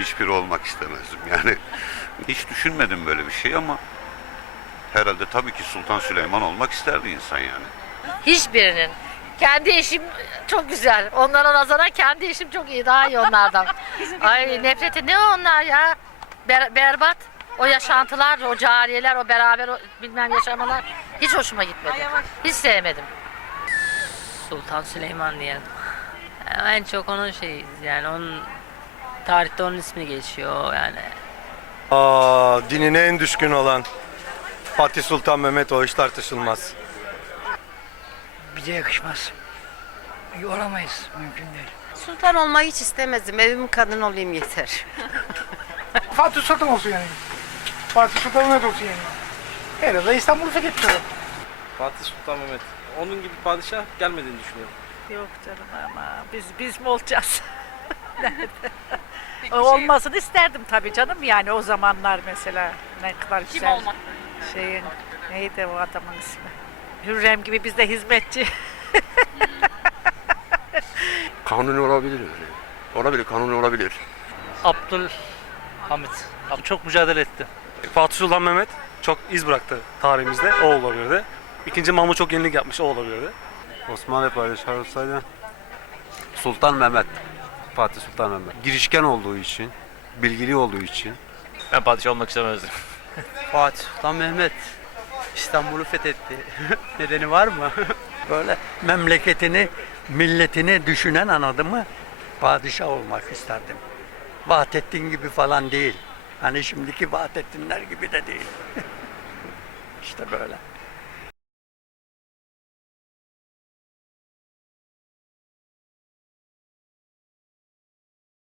hiçbiri olmak istemezdim. Yani hiç düşünmedim böyle bir şey ama herhalde tabii ki Sultan Süleyman olmak isterdi insan yani. Hiçbirinin. Kendi işim çok güzel. Onlara nazaran kendi işim çok iyi. Daha iyi onlardan. Ay nefreti ne onlar ya? Ber- berbat. O yaşantılar, o cariyeler, o beraber o bilmem yaşamalar hiç hoşuma gitmedi. Hiç sevmedim. Sultan Süleyman diyelim. En çok onun şeyiz yani onun tarihte onun ismi geçiyor yani. Aa, dinine en düşkün olan Fatih Sultan Mehmet o hiç tartışılmaz. Bize yakışmaz. Olamayız. Mümkün değil. Sultan olmayı hiç istemezdim. Evimin kadın olayım yeter. Fatih Sultan olsun yani. Fatih Sultan Mehmet olsun yani. Herhalde İstanbul'u fethettiler. Fatih Sultan Mehmet. Onun gibi padişah gelmediğini düşünüyorum. Yok canım ama biz biz mi olacağız? Nerede? O Olmasını isterdim tabii canım yani o zamanlar mesela ne kadar güzel. olmak? Şeyin neydi o adamın ismi? Hürrem gibi biz de hizmetçi. Kanuni olabilir yani. Olabilir, kanuni olabilir. Abdülhamit. Abi çok mücadele etti. Fatih Sultan Mehmet çok iz bıraktı tarihimizde. O olabilirdi. İkinci Mahmut çok yenilik yapmış. O olabilirdi. Osmanlı padişahı olsaydı Sultan Mehmet. Fatih Sultan Mehmet. Girişken olduğu için, bilgili olduğu için. Ben padişah olmak istemezdim. Fatih Sultan Mehmet İstanbul'u fethetti. Nedeni var mı? Böyle memleketini, milletini düşünen anladın mı? Padişah olmak isterdim. Vahdettin gibi falan değil. Hani şimdiki Vahdettinler gibi de değil. işte böyle.